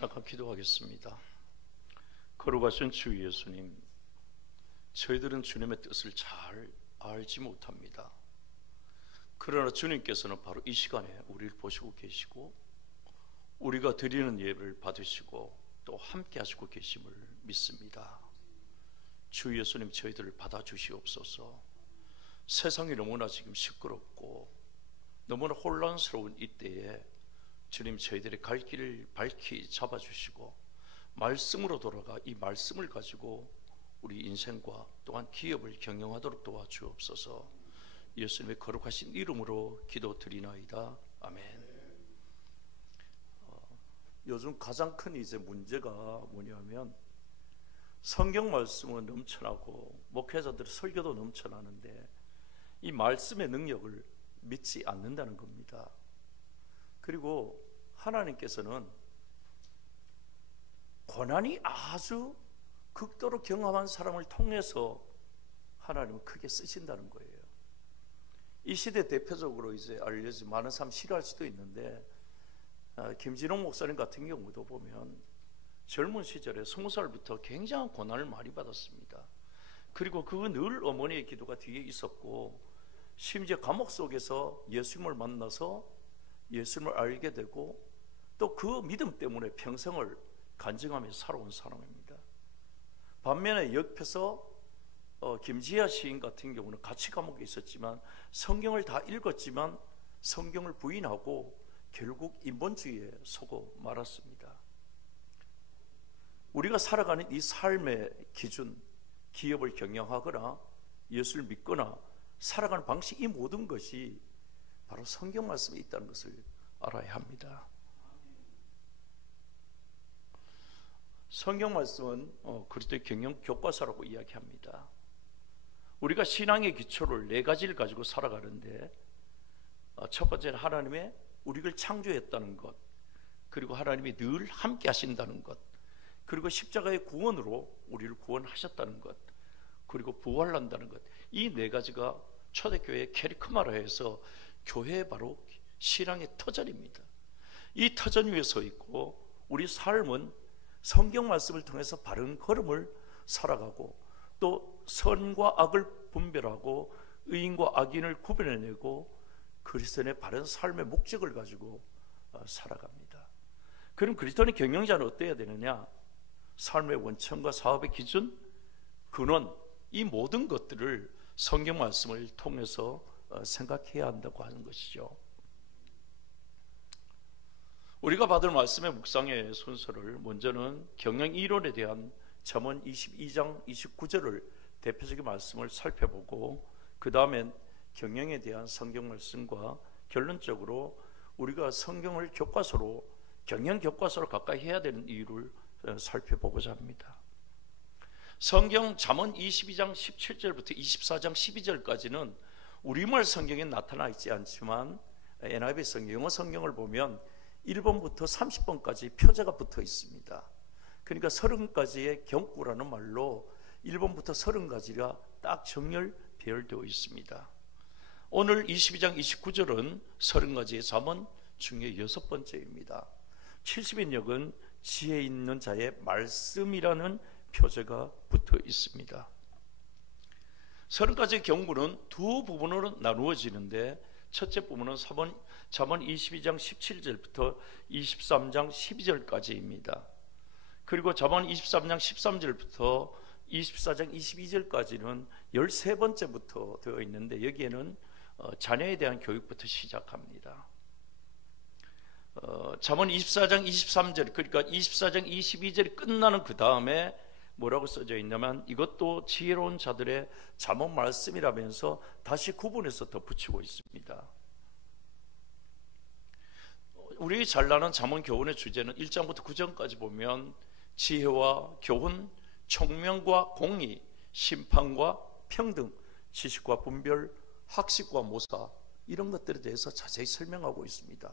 잠깐 기도하겠습니다. 거룩하신 주 예수님, 저희들은 주님의 뜻을 잘 알지 못합니다. 그러나 주님께서는 바로 이 시간에 우리를 보시고 계시고 우리가 드리는 예배를 받으시고 또 함께 하시고 계심을 믿습니다. 주 예수님, 저희들을 받아주시옵소서. 세상이 너무나 지금 시끄럽고 너무나 혼란스러운 이때에 주님, 저희들의 갈 길을 밝히 잡아주시고 말씀으로 돌아가 이 말씀을 가지고 우리 인생과 또한 기업을 경영하도록 도와주옵소서. 예수님의 거룩하신 이름으로 기도드리나이다. 아멘. 요즘 가장 큰 이제 문제가 뭐냐면 성경 말씀은 넘쳐나고 목회자들의 설교도 넘쳐나는데 이 말씀의 능력을 믿지 않는다는 겁니다. 그리고 하나님께서는 고난이 아주 극도로 경험한 사람을 통해서 하나님은 크게 쓰신다는 거예요. 이 시대 대표적으로 이제 알려진, 많은 사람 싫어할 수도 있는데 김진홍 목사님 같은 경우도 보면 젊은 시절에 20살부터 굉장한 고난을 많이 받았습니다. 그리고 그 늘 어머니의 기도가 뒤에 있었고 심지어 감옥 속에서 예수님을 만나서 예수님을 알게 되고 또 그 믿음 때문에 평생을 간증하며 살아온 사람입니다. 반면에 옆에서 김지하 시인 같은 경우는 같이 감옥에 있었지만 성경을 다 읽었지만 성경을 부인하고 결국 인본주의에 속어 말았습니다. 우리가 살아가는 이 삶의 기준, 기업을 경영하거나 예수를 믿거나 살아가는 방식, 이 모든 것이 바로 성경 말씀에 있다는 것을 알아야 합니다. 성경 말씀은 그리스도의 경영 교과서라고 이야기합니다. 우리가 신앙의 기초를 네 가지를 가지고 살아가는데 첫 번째는 하나님의 우리를 창조했다는 것, 그리고 하나님이 늘 함께 하신다는 것, 그리고 십자가의 구원으로 우리를 구원하셨다는 것, 그리고 부활한다는 것, 이 네 가지가 초대교회의 캐리크마라해서 교회의 바로 신앙의 터전입니다. 이 터전 위에 서 있고 우리 삶은 성경 말씀을 통해서 바른 걸음을 살아가고 또 선과 악을 분별하고 의인과 악인을 구별해내고 그리스도인의 바른 삶의 목적을 가지고 살아갑니다. 그럼 그리스도인의 경영자는 어때야 되느냐? 삶의 원천과 사업의 기준, 근원, 이 모든 것들을 성경 말씀을 통해서 생각해야 한다고 하는 것이죠. 우리가 받을 말씀의 묵상의 순서를 먼저는 경영 이론에 대한 잠언 22장 29절을 대표적인 말씀을 살펴보고 그 다음엔 경영에 대한 성경 말씀과 결론적으로 우리가 성경을 교과서로, 경영 교과서로 가까이 해야 되는 이유를 살펴보고자 합니다. 성경 잠언 22장 17절부터 24장 12절까지는 우리말 성경에 나타나 있지 않지만 NIV 성경, 영어 성경을 보면 1번부터 30번까지 표제가 붙어 있습니다. 그러니까 30가지의 경구라는 말로 1번부터 30가지가 딱 정렬 배열되어 있습니다. 오늘 22장 29절은 30가지의 잠언 중에 6번째입니다. 70인역은 지혜 있는 자의 말씀이라는 표제가 붙어 있습니다. 30가지의 경구는 두 부분으로 나누어지는데 첫째 부분은 잠언 22장 17절부터 23장 12절까지입니다. 그리고 잠언 23장 13절부터 24장 22절까지는 13번째부터 되어 있는데 여기에는 자녀에 대한 교육부터 시작합니다. 잠언 24장 23절, 그러니까 24장 22절이 끝나는 그 다음에 뭐라고 써져 있냐면 이것도 지혜로운 자들의 잠언 말씀이라면서 다시 구분해서 덧붙이고 있습니다. 우리 잘 아는 잠언 교훈의 주제는 1장부터 9장까지 보면 지혜와 교훈, 총명과 공의, 심판과 평등, 지식과 분별, 학식과 모사, 이런 것들에 대해서 자세히 설명하고 있습니다.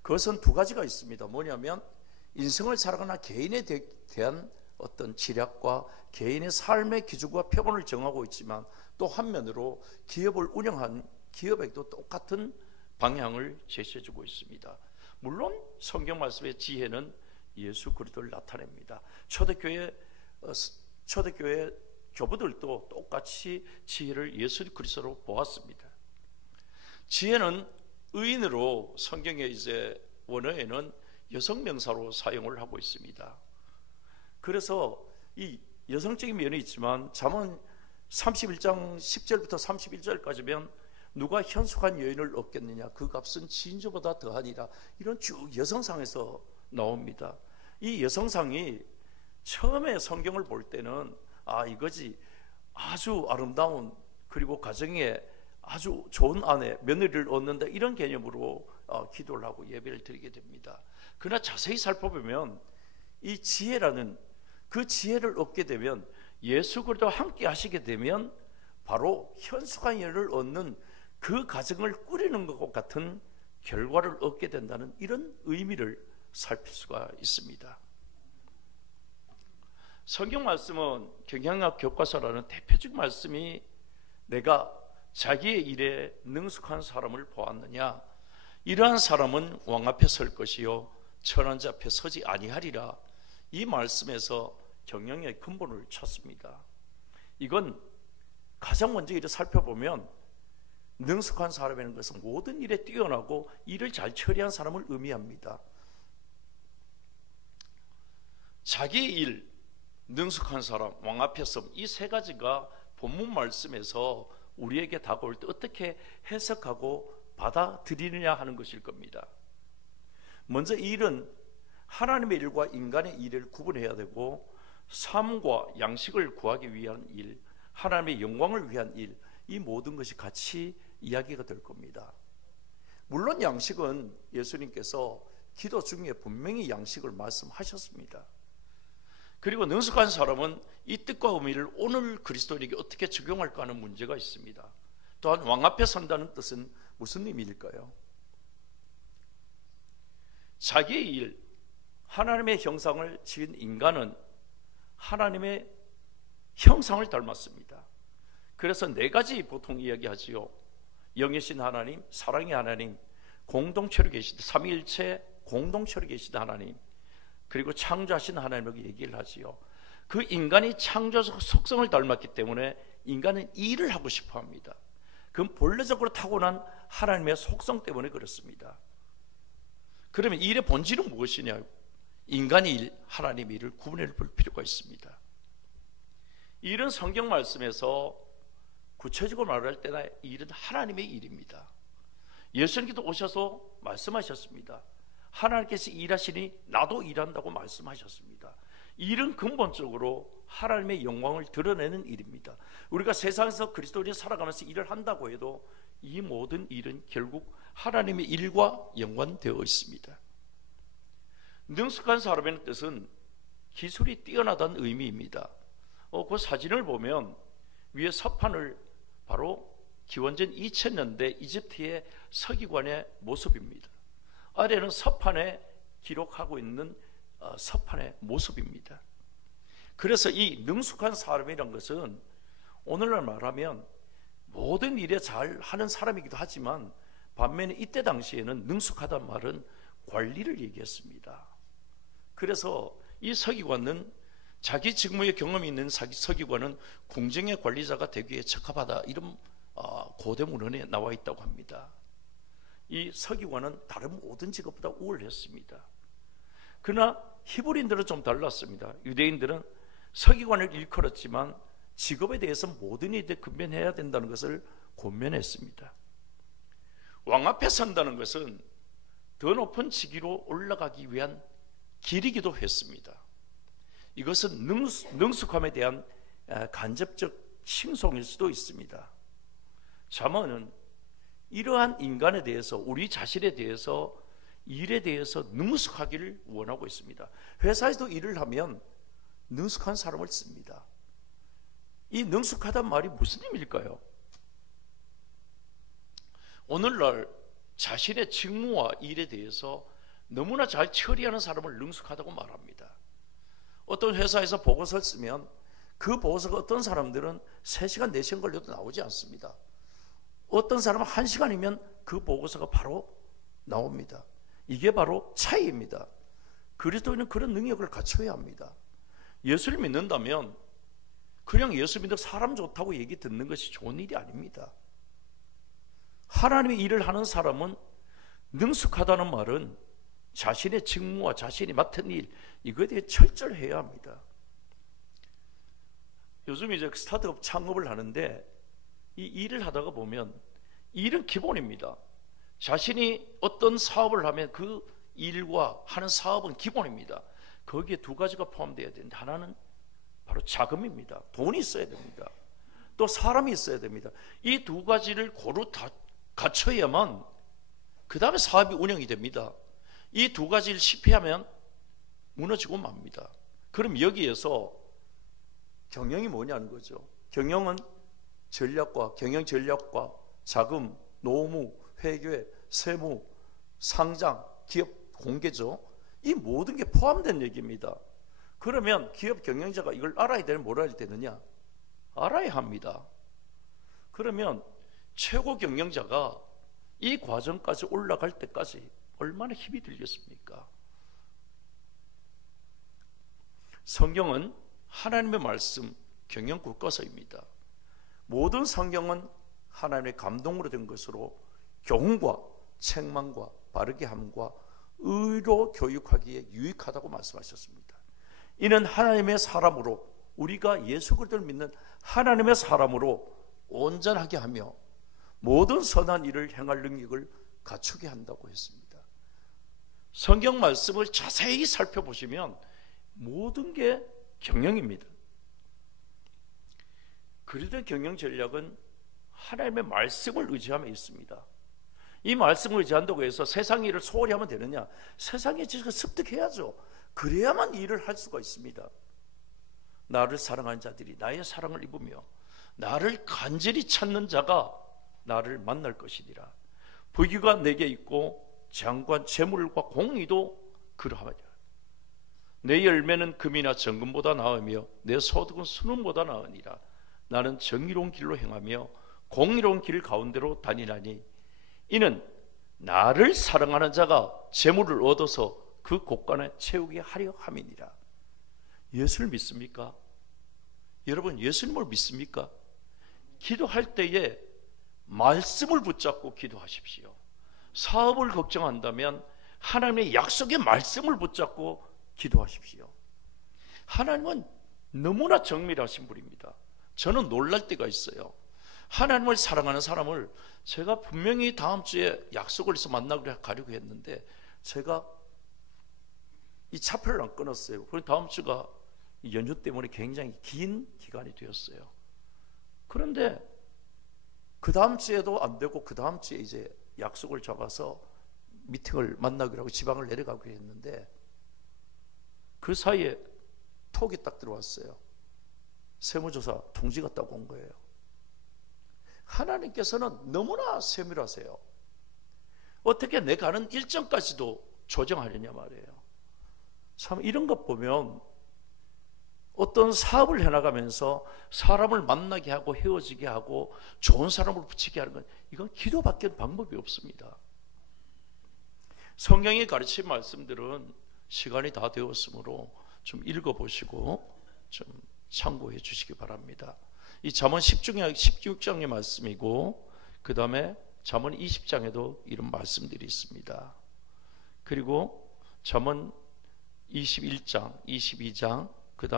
그것은 두 가지가 있습니다. 뭐냐면 인생을 살아가는 개인에 대한 어떤 지략과 개인의 삶의 기준과 표본을 정하고 있지만 또 한면으로 기업을 운영한 기업에도 똑같은 방향을 제시해주고 있습니다. 물론 성경 말씀의 지혜는 예수 그리스도를 나타냅니다. 초대교회 교부들도 똑같이 지혜를 예수 그리스도로 보았습니다. 지혜는 의인으로 성경의 이제 원어에는 여성 명사로 사용을 하고 있습니다. 그래서 이 여성적인 면이 있지만 잠언 31장 10절부터 31절까지면 누가 현숙한 여인을 얻겠느냐, 그 값은 진주보다 더하니라, 이런 쭉 여성상에서 나옵니다. 이 여성상이 처음에 성경을 볼 때는 이거지, 아주 아름다운, 그리고 가정에 아주 좋은 아내, 며느리를 얻는다, 이런 개념으로 기도를 하고 예배를 드리게 됩니다. 그러나 자세히 살펴보면 이 지혜라는 그 지혜를 얻게 되면, 예수 그리스도와 함께 하시게 되면 바로 현숙한 여인을 얻는 그 가정을 꾸리는 것과 같은 결과를 얻게 된다는 이런 의미를 살필 수가 있습니다. 성경 말씀은 경영학 교과서라는 대표적 말씀이 내가 자기의 일에 능숙한 사람을 보았느냐, 이러한 사람은 왕 앞에 설 것이요 천한 자 앞에 서지 아니하리라, 이 말씀에서 경영의 근본을 찾습니다. 이건 가장 먼저 일을 살펴보면 능숙한 사람이라는 것은 모든 일에 뛰어나고 일을 잘 처리한 사람을 의미합니다. 자기의 일, 능숙한 사람, 왕 앞에 섬, 이 세 가지가 본문 말씀에서 우리에게 다가올 때 어떻게 해석하고 받아들이느냐 하는 것일 겁니다. 먼저 이 일은 하나님의 일과 인간의 일을 구분해야 되고, 삶과 양식을 구하기 위한 일, 하나님의 영광을 위한 일, 이 모든 것이 같이 이야기가 될 겁니다. 물론 양식은 예수님께서 기도 중에 분명히 양식을 말씀하셨습니다. 그리고 능숙한 사람은 이 뜻과 의미를 오늘 그리스도인에게 어떻게 적용할까 하는 문제가 있습니다. 또한 왕 앞에 선다는 뜻은 무슨 의미일까요? 자기의 일, 하나님의 형상을 지은 인간은 하나님의 형상을 닮았습니다. 그래서 네 가지 보통 이야기하지요. 영이신 하나님, 사랑의 하나님, 공동체로 계시다, 삼위일체 공동체로 계시다 하나님, 그리고 창조하신 하나님에게 얘기를 하지요. 그 인간이 창조적 속성을 닮았기 때문에 인간은 일을 하고 싶어 합니다. 그건 본래적으로 타고난 하나님의 속성 때문에 그렇습니다. 그러면 일의 본질은 무엇이냐? 인간의 일, 하나님의 일을 구분해 볼 필요가 있습니다. 일은 성경 말씀에서 구체적으로 말할 때나 일은 하나님의 일입니다. 예수님께서 오셔서 말씀하셨습니다. 하나님께서 일하시니 나도 일한다고 말씀하셨습니다. 일은 근본적으로 하나님의 영광을 드러내는 일입니다. 우리가 세상에서 그리스도인이 살아가면서 일을 한다고 해도 이 모든 일은 결국 하나님의 일과 연관되어 있습니다. 능숙한 사람의 뜻은 기술이 뛰어나다는 의미입니다. 그 사진을 보면 위에 서판을 바로 기원전 2000년대 이집트의 서기관의 모습입니다. 아래는 서판에 기록하고 있는 서판의 모습입니다. 그래서 이 능숙한 사람이란 것은 오늘날 말하면 모든 일에 잘 하는 사람이기도 하지만, 반면에 이때 당시에는 능숙하다는 말은 관리를 얘기했습니다. 그래서 이 서기관은, 자기 직무에 경험이 있는 서기관은 궁정의 관리자가 되기에 적합하다, 이런 고대 문헌에 나와 있다고 합니다. 이 서기관은 다른 모든 직업보다 우월했습니다. 그러나 히브리인들은 좀 달랐습니다. 유대인들은 서기관을 일컬었지만 직업에 대해서 모든 일에 근면해야 된다는 것을 권면했습니다. 왕 앞에 선다는 것은 더 높은 직위로 올라가기 위한 길이기도 했습니다. 이것은 능숙함에 대한 간접적 칭송일 수도 있습니다. 잠언은 이러한 인간에 대해서, 우리 자신에 대해서, 일에 대해서 능숙하기를 원하고 있습니다. 회사에서도 일을 하면 능숙한 사람을 씁니다. 이 능숙하단 말이 무슨 의미일까요? 오늘날 자신의 직무와 일에 대해서 너무나 잘 처리하는 사람을 능숙하다고 말합니다. 어떤 회사에서 보고서를 쓰면 그 보고서가 어떤 사람들은 3시간, 4시간 걸려도 나오지 않습니다. 어떤 사람은 1시간이면 그 보고서가 바로 나옵니다. 이게 바로 차이입니다. 그리스도인은 그런 능력을 갖춰야 합니다. 예수를 믿는다면 그냥 예수 믿는 사람 좋다고 얘기 듣는 것이 좋은 일이 아닙니다. 하나님의 일을 하는 사람은 능숙하다는 말은 자신의 직무와 자신이 맡은 일, 이거에 대해 철저해야 합니다. 요즘 이제 스타트업 창업을 하는데 이 일을 하다가 보면 일은 기본입니다. 자신이 어떤 사업을 하면 그 일과 하는 사업은 기본입니다. 거기에 두 가지가 포함되어야 되는데, 하나는 바로 자금입니다. 돈이 있어야 됩니다. 또 사람이 있어야 됩니다. 이 두 가지를 고루 다 갖춰야만 그 다음에 사업이 운영이 됩니다. 이 두 가지를 실패하면 무너지고 맙니다. 그럼 여기에서 경영이 뭐냐는 거죠. 경영은 전략과 경영 전략과 자금, 노무, 회계, 세무, 상장, 기업 공개죠. 이 모든 게 포함된 얘기입니다. 그러면 기업 경영자가 이걸 알아야 되는, 몰라야 되느냐? 알아야 합니다. 그러면 최고 경영자가 이 과정까지 올라갈 때까지 얼마나 힘이 들겠습니까? 성경은 하나님의 말씀, 경영 교과서입니다. 모든 성경은 하나님의 감동으로 된 것으로 교훈과 책망과 바르게 함과 의로 교육하기에 유익하다고 말씀하셨습니다. 이는 하나님의 사람으로, 우리가 예수 그리스도를 믿는 하나님의 사람으로 온전하게 하며 모든 선한 일을 행할 능력을 갖추게 한다고 했습니다. 성경 말씀을 자세히 살펴보시면 모든 게 경영입니다. 그리스도의 경영 전략은 하나님의 말씀을 의지함에 있습니다. 이 말씀을 의지한다고 해서 세상 일을 소홀히 하면 되느냐? 세상에 지금 습득해야죠. 그래야만 일을 할 수가 있습니다. 나를 사랑하는 자들이 나의 사랑을 입으며 나를 간절히 찾는 자가 나를 만날 것이니라. 부귀가 내게 있고 장관, 재물과 공의도 그러하리라. 내 열매는 금이나 정금보다 나으며 내 소득은 순금보다 나으니라. 나는 정의로운 길로 행하며 공의로운 길 가운데로 다니나니 이는 나를 사랑하는 자가 재물을 얻어서 그 곳간에 채우게 하려 함이니라. 예수를 믿습니까? 여러분, 예수님을 믿습니까? 기도할 때에 말씀을 붙잡고 기도하십시오. 사업을 걱정한다면 하나님의 약속의 말씀을 붙잡고 기도하십시오. 하나님은 너무나 정밀하신 분입니다. 저는 놀랄 때가 있어요. 하나님을 사랑하는 사람을 제가 분명히 다음 주에 약속을 해서 만나기로 가려고 했는데 제가 이 차표를 안 끊었어요. 그리고 다음 주가 연휴 때문에 굉장히 긴 기간이 되었어요. 그런데 그 다음 주에도 안 되고 그 다음 주에 이제 약속을 잡아서 미팅을 만나기로 하고 지방을 내려가기로 했는데 그 사이에 톡이 딱 들어왔어요. 세무조사 통지가 딱 온 거예요. 하나님께서는 너무나 세밀하세요. 어떻게 내 가는 일정까지도 조정하려냐 말이에요. 참 이런 것 보면 어떤 사업을 해나가면서 사람을 만나게 하고 헤어지게 하고 좋은 사람을 붙이게 하는 건 이건 기도밖에 방법이 없습니다. 성경이 가르친 말씀들은 시간이 다 되었으므로 좀 읽어보시고 좀 참고해 주시기 바랍니다. 이 잠언 16장의 말씀이고 그 다음에 잠언 20장에도 이런 말씀들이 있습니다. 그리고 잠언 21장, 22장, 그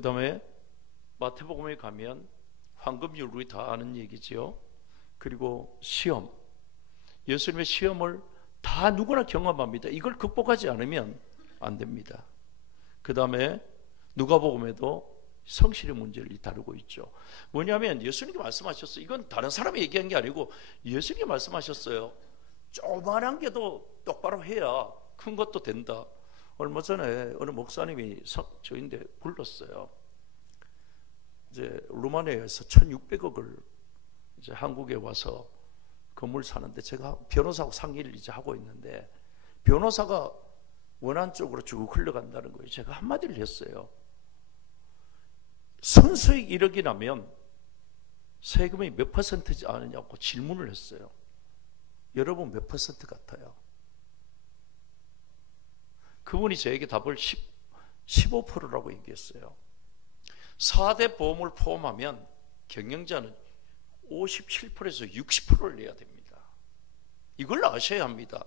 다음에 마태복음에 가면 황금률, 우리 다 아는 얘기지요. 그리고 시험, 예수님의 시험을 다 누구나 경험합니다. 이걸 극복하지 않으면 안 됩니다. 그 다음에 누가복음에도 성실의 문제를 다루고 있죠. 뭐냐면 예수님이 말씀하셨어요. 이건 다른 사람이 얘기한 게 아니고 예수님이 말씀하셨어요. 조그만한 게도 똑바로 해야 큰 것도 된다. 얼마 전에 어느 목사님이 저인데 불렀어요. 이제 루마니아에서 1,600억을 이제 한국에 와서 건물 사는데 제가 변호사하고 상의를 이제 하고 있는데 변호사가 원한 쪽으로 쭉 흘러간다는 거예요. 제가 한마디를 했어요. 선수익 1억이 나면 세금이 몇 퍼센트지 않느냐고 질문을 했어요. 여러분 몇 퍼센트 같아요? 그분이 저에게 답을 15%라고 얘기했어요. 4대 보험을 포함하면 경영자는 57%에서 60%를 내야 됩니다. 이걸 아셔야 합니다.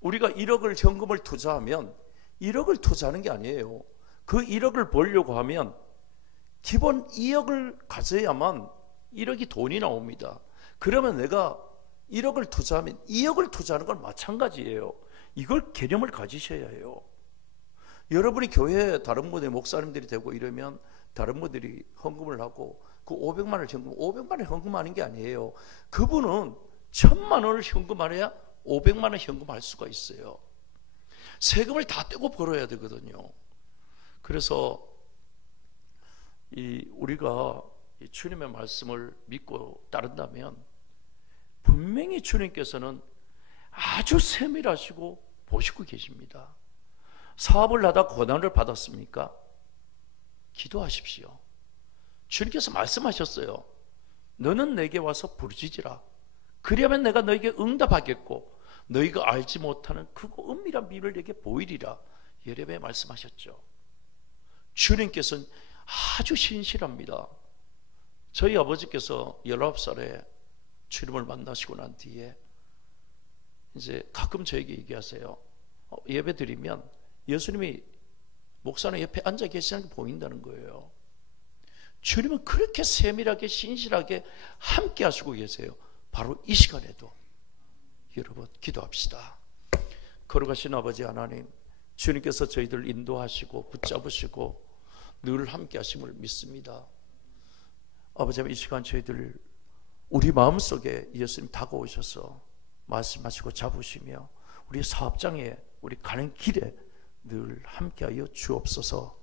우리가 1억을 현금을 투자하면 1억을 투자하는 게 아니에요. 그 1억을 벌려고 하면 기본 2억을 가져야만 1억이 돈이 나옵니다. 그러면 내가 1억을 투자하면 2억을 투자하는 건 마찬가지예요. 이걸 개념을 가지셔야 해요. 여러분이 교회에 다른 분의 목사님들이 되고 이러면 다른 분들이 헌금을 하고 그 500만 원을 500만 원을 헌금하는 게 아니에요. 그분은 1000만 원을 현금하려야 500만 원 현금할 수가 있어요. 세금을 다 떼고 벌어야 되거든요. 그래서 우리가 주님의 말씀을 믿고 따른다면 분명히 주님께서는 아주 세밀하시고 보시고 계십니다. 사업을 하다 고난을 받았습니까? 기도하십시오. 주님께서 말씀하셨어요. 너는 내게 와서 부르짖으라. 그리하면 내가 너에게 응답하겠고 너희가 알지 못하는 크고 은밀한 비밀을 내게 보이리라. 예레미야에 말씀하셨죠. 주님께서는 아주 신실합니다. 저희 아버지께서 19살에 주님을 만나시고 난 뒤에 이제 가끔 저에게 얘기하세요. 예배 드리면 예수님이 목사님 옆에 앉아 계시는 게 보인다는 거예요. 주님은 그렇게 세밀하게 신실하게 함께 하시고 계세요. 바로 이 시간에도 여러분 기도합시다. 거룩하신 아버지 하나님, 주님께서 저희들 인도하시고 붙잡으시고 늘 함께 하심을 믿습니다. 아버지, 이 시간 저희들 우리 마음속에 예수님 다가오셔서 말씀하시고 잡으시며 우리 사업장에 우리 가는 길에 늘 함께하여 주옵소서.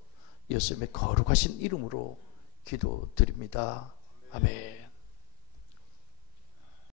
예수님의 거룩하신 이름으로 기도드립니다. 아멘.